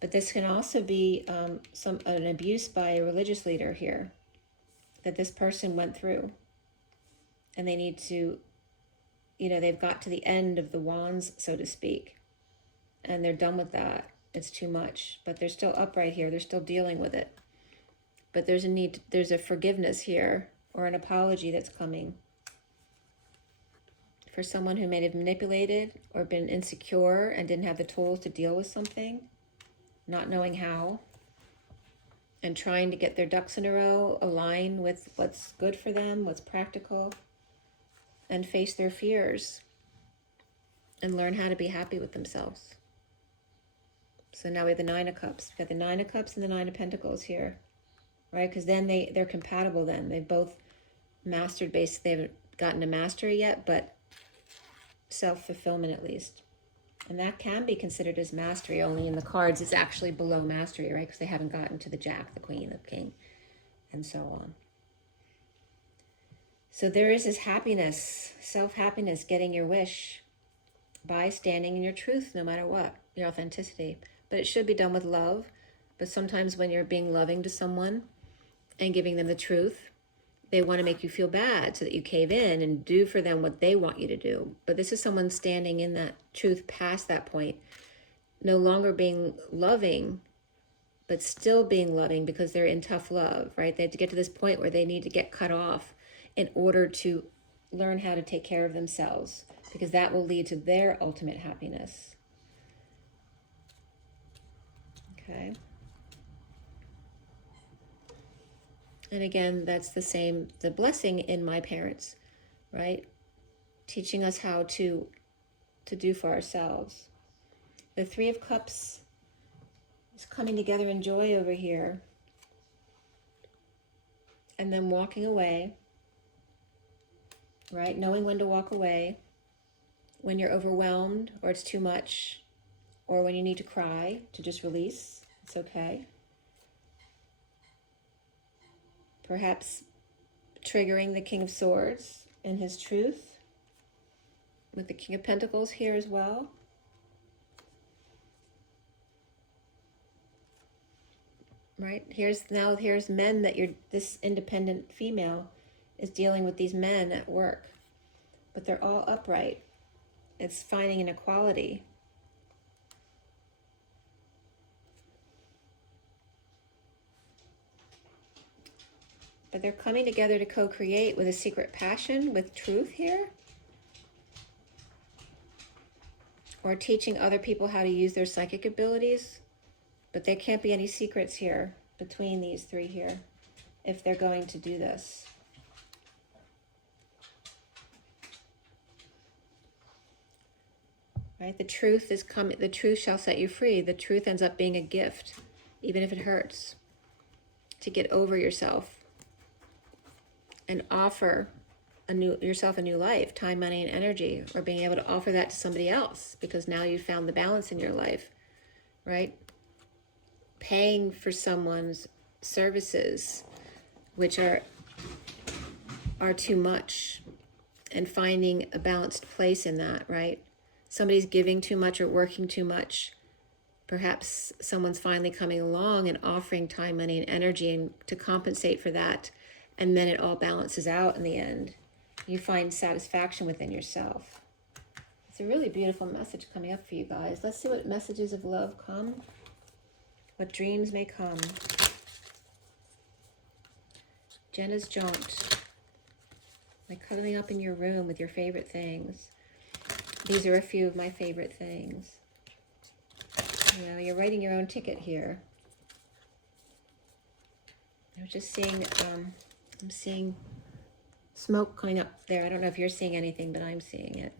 but this can also be an abuse by a religious leader here that this person went through, and they need to, you know, they've got to the end of the wands, so to speak, and they're done with that. It's too much, but they're still upright here. They're still dealing with it. But there's a need, there's a forgiveness here, or an apology that's coming for someone who may have manipulated or been insecure and didn't have the tools to deal with something, not knowing how, and trying to get their ducks in a row, align with what's good for them, what's practical, and face their fears and learn how to be happy with themselves. So now we have the Nine of Cups. We've got the Nine of Cups and the Nine of Pentacles here, right? Because then they're compatible then. They've both mastered, basically, they haven't gotten to mastery yet, but self-fulfillment at least. And that can be considered as mastery, only in the cards it's actually below mastery, right? Because they haven't gotten to the Jack, the Queen, the King, and so on. So there is this happiness, self-happiness, getting your wish. by standing in your truth, no matter what, your authenticity. But it should be done with love. But sometimes when you're being loving to someone and giving them the truth, they want to make you feel bad so that you cave in and do for them what they want you to do. But this is someone standing in that truth past that point, no longer being loving, but still being loving because they're in tough love, right? They have to get to this point where they need to get cut off in order to learn how to take care of themselves, because that will lead to their ultimate happiness. Okay. And again, that's the same, the blessing in my parents, right? Teaching us how to do for ourselves. The Three of Cups is coming together in joy over here. And then walking away, right? Knowing when to walk away, when you're overwhelmed or it's too much, or when you need to cry, to just release. It's okay. Perhaps triggering the King of Swords and his truth with the King of Pentacles here as well. Right? Here's men that this independent female is dealing with these men at work, but they're all upright. It's finding an equality. But they're coming together to co-create with a secret passion, with truth here. Or teaching other people how to use their psychic abilities. But there can't be any secrets here between these three here if they're going to do this. Right? The truth is coming. The truth shall set you free. The truth ends up being a gift, even if it hurts, to get over yourself and offer yourself a new life, time, money, and energy, or being able to offer that to somebody else because now you've found the balance in your life, right? Paying for someone's services, which are too much, and finding a balanced place in that, right? Somebody's giving too much or working too much. Perhaps someone's finally coming along and offering time, money, and energy and to compensate for that. And then it all balances out in the end. You find satisfaction within yourself. It's a really beautiful message coming up for you guys. Let's see what messages of love come. What dreams may come. Jenna's Jaunt. Like cuddling up in your room with your favorite things. These are a few of my favorite things. You know, you're writing your own ticket here. I was just seeing, I'm seeing smoke coming up there. I don't know if you're seeing anything, but I'm seeing it.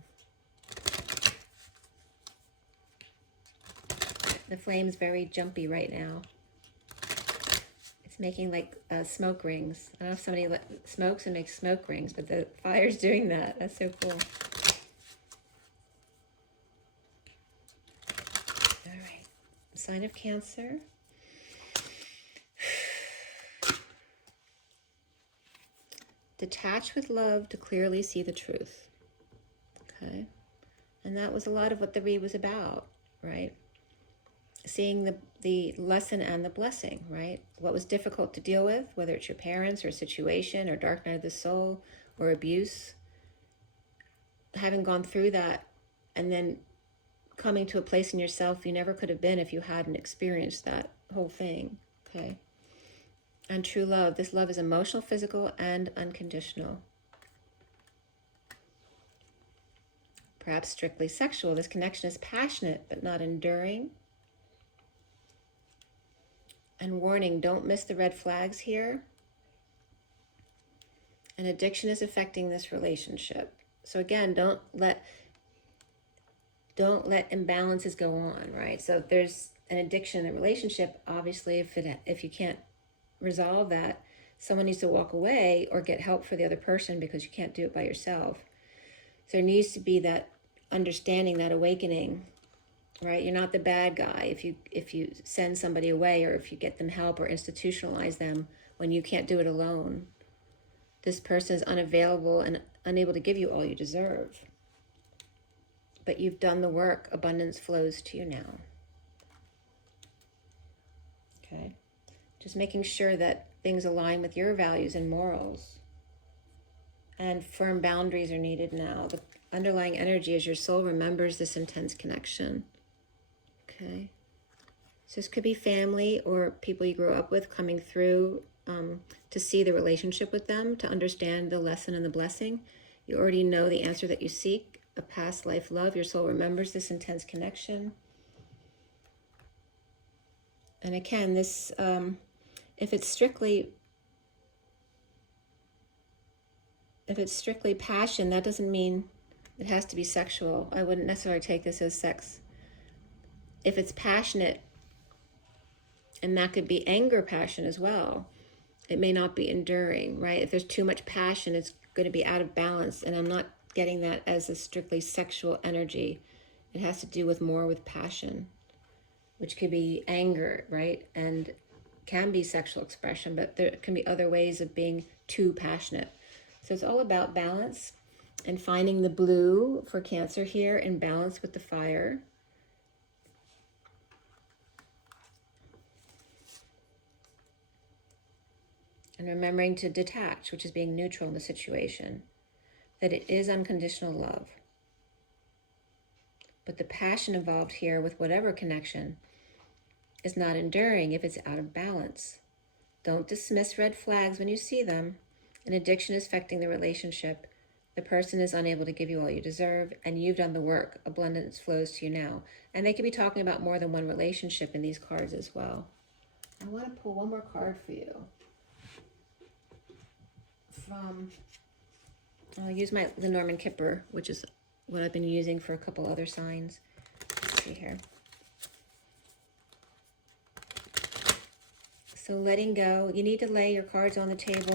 The flame's very jumpy right now. It's making like smoke rings. I don't know if somebody smokes and makes smoke rings, but the fire's doing that. That's so cool. All right. Sign of Cancer. Detach with love to clearly see the truth. Okay. And that was a lot of what the read was about, right? Seeing the lesson and the blessing, right? What was difficult to deal with, whether it's your parents or a situation or dark night of the soul or abuse. Having gone through that and then coming to a place in yourself you never could have been if you hadn't experienced that whole thing, okay? And true love. This love is emotional, physical, and unconditional. Perhaps strictly sexual. This connection is passionate but not enduring. And warning, don't miss the red flags here. An addiction is affecting this relationship. So again, don't let imbalances go on, right? So if there's an addiction in the relationship, obviously if you can't resolve that, someone needs to walk away or get help for the other person because you can't do it by yourself. So there needs to be that understanding, that awakening, right? You're not the bad guy if you send somebody away or if you get them help or institutionalize them when you can't do it alone. This person is unavailable and unable to give you all you deserve. but you've done the work. Abundance flows to you now. Okay. Just making sure that things align with your values and morals. And firm boundaries are needed now. The underlying energy is your soul remembers this intense connection. Okay. So this could be family or people you grew up with coming through to see the relationship with them, to understand the lesson and the blessing. You already know the answer that you seek, a past life love. Your soul remembers this intense connection. And again, this, if it's strictly passion, that doesn't mean it has to be sexual. I wouldn't necessarily take this as sex. If it's passionate, and that could be anger passion as well, it may not be enduring, right? If there's too much passion, it's going to be out of balance. And I'm not getting that as a strictly sexual energy. It has to do with more with passion, which could be anger, right? And can be sexual expression, but there can be other ways of being too passionate. So it's all about balance and finding the blue for Cancer here in balance with the fire. And remembering to detach, which is being neutral in the situation, that it is unconditional love. But the passion involved here with whatever connection is not enduring if it's out of balance. Don't dismiss red flags when you see them. An addiction is affecting the relationship. The person is unable to give you all you deserve, and you've done the work. Abundance flows to you now. And they could be talking about more than one relationship in these cards as well. I want to pull one more card for you. I'll use my LENORMAND KIPPER, which is what I've been using for a couple other signs. Let's see here. So letting go. You need to lay your cards on the table.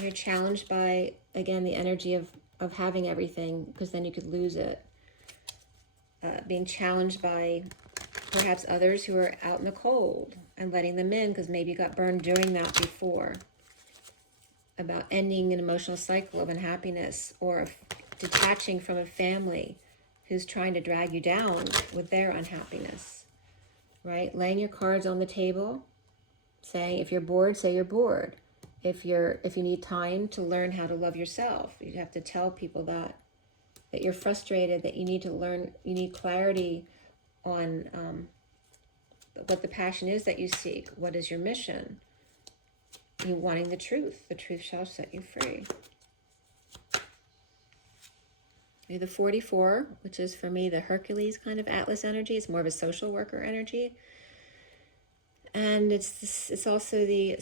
You're challenged by, again, the energy of having everything, because then you could lose it. Being challenged by perhaps others who are out in the cold and letting them in because maybe you got burned doing that before. About ending an emotional cycle of unhappiness, or detaching from a family who's trying to drag you down with their unhappiness, right? Laying your cards on the table, saying if you're bored, say you're bored. If you need time to learn how to love yourself, you have to tell people that you're frustrated, that you need to learn, you need clarity on what the passion is that you seek. What is your mission? You wanting the truth shall set you free. The 44, which is for me the Hercules kind of Atlas energy. It's more of a social worker energy, and it's also the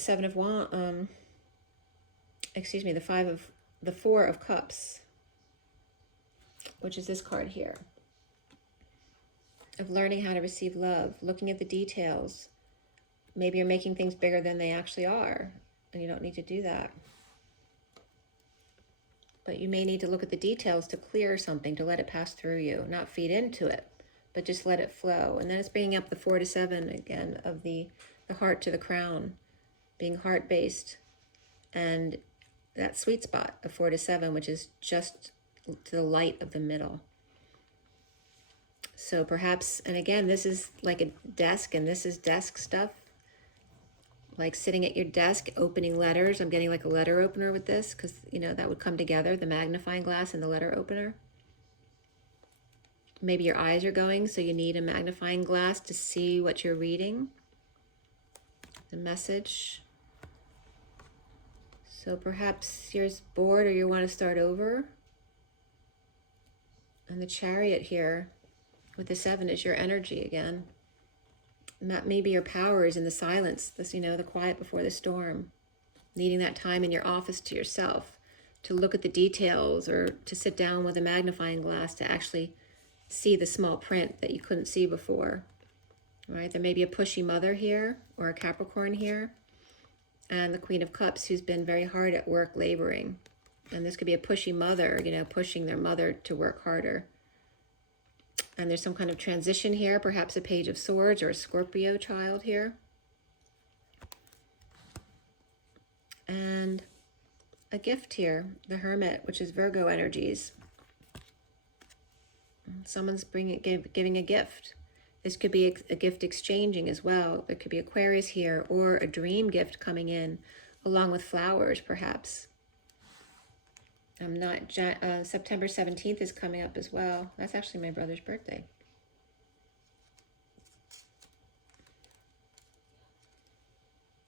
the 4 of Cups, which is this card here. Of learning how to receive love, looking at the details. Maybe you're making things bigger than they actually are, and you don't need to do that. But you may need to look at the details to clear something, to let it pass through you, not feed into it, but just let it flow. And then it's bringing up the 4 to 7 again of the heart to the crown, being heart-based, and that sweet spot of 4 to 7, which is just to the light of the middle. So perhaps, and again, this is like a desk, and this is desk stuff. Like sitting at your desk, opening letters. I'm getting like a letter opener with this, because, you know, that would come together, the magnifying glass and the letter opener. Maybe your eyes are going, so you need a magnifying glass to see what you're reading. The message. So perhaps you're bored or you want to start over. And the Chariot here with the 7 is your energy again. And that maybe your power is in the silence, this, you know, the quiet before the storm. Needing that time in your office to yourself to look at the details, or to sit down with a magnifying glass to actually see the small print that you couldn't see before. Right? There may be a pushy mother here, or a Capricorn here, and the Queen of Cups who's been very hard at work laboring. And this could be a pushy mother, you know, pushing their mother to work harder. And there's some kind of transition here, perhaps a Page of Swords or a Scorpio child here. And a gift here, the Hermit, which is Virgo energies. Someone's giving a gift. This could be a gift exchanging as well. There could be Aquarius here, or a dream gift coming in, along with flowers, perhaps. September 17th is coming up as well. That's actually my brother's birthday.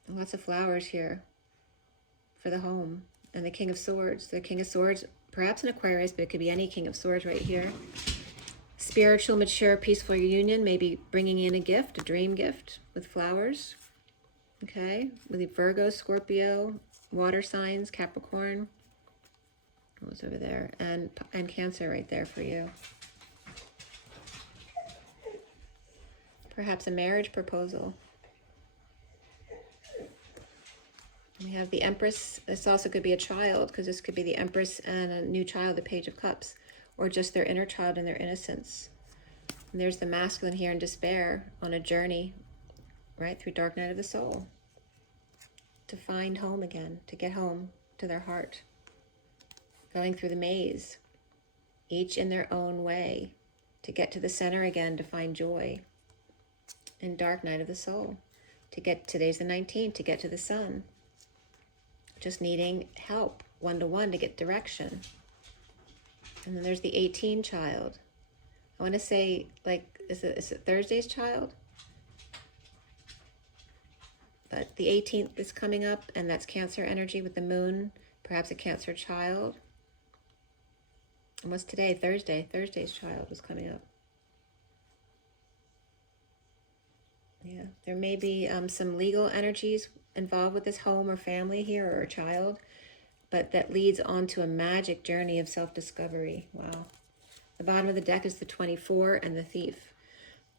Lots of flowers here for the home. And the King of Swords. The King of Swords, perhaps an Aquarius, but it could be any King of Swords right here. Spiritual, mature, peaceful union, maybe bringing in a gift, a dream gift with flowers. Okay, with the Virgo, Scorpio, water signs, Capricorn. What's over there? And Cancer right there for you. Perhaps a marriage proposal. We have the Empress. This also could be a child, because this could be the Empress and a new child, the Page of Cups, or just their inner child and their innocence. And there's the Masculine here in despair, on a journey, right, through dark night of the soul, to find home again, to get home to their heart, going through the maze, each in their own way, to get to the center again, to find joy in dark night of the soul, to get, today's the 19th, to get to the sun. Just needing help, one-to-one, to get direction. And then there's the 18 child. I want to say, like, is it Thursday's child? But the 18th is coming up, and that's Cancer energy with the moon. Perhaps a Cancer child. And what's today? Thursday. Thursday's child was coming up. Yeah, there may be some legal energies involved with this home or family here, or a child, but that leads on to a magic journey of self-discovery. Wow. The bottom of the deck is the 24 and the Thief.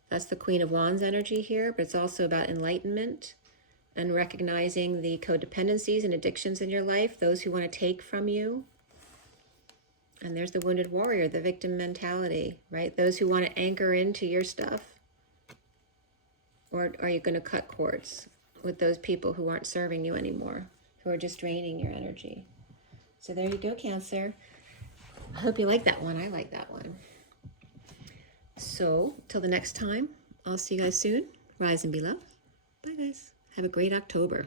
That's the Queen of Wands energy here, but it's also about enlightenment and recognizing the codependencies and addictions in your life, those who want to take from you. And there's the Wounded Warrior, the victim mentality, right? Those who want to anchor into your stuff. Or are you going to cut cords with those people who aren't serving you anymore, who are just draining your energy? So there you go, Cancer. I hope you like that one. I like that one. So till the next time, I'll see you guys soon. Rise and be loved. Bye, guys. Have a great October.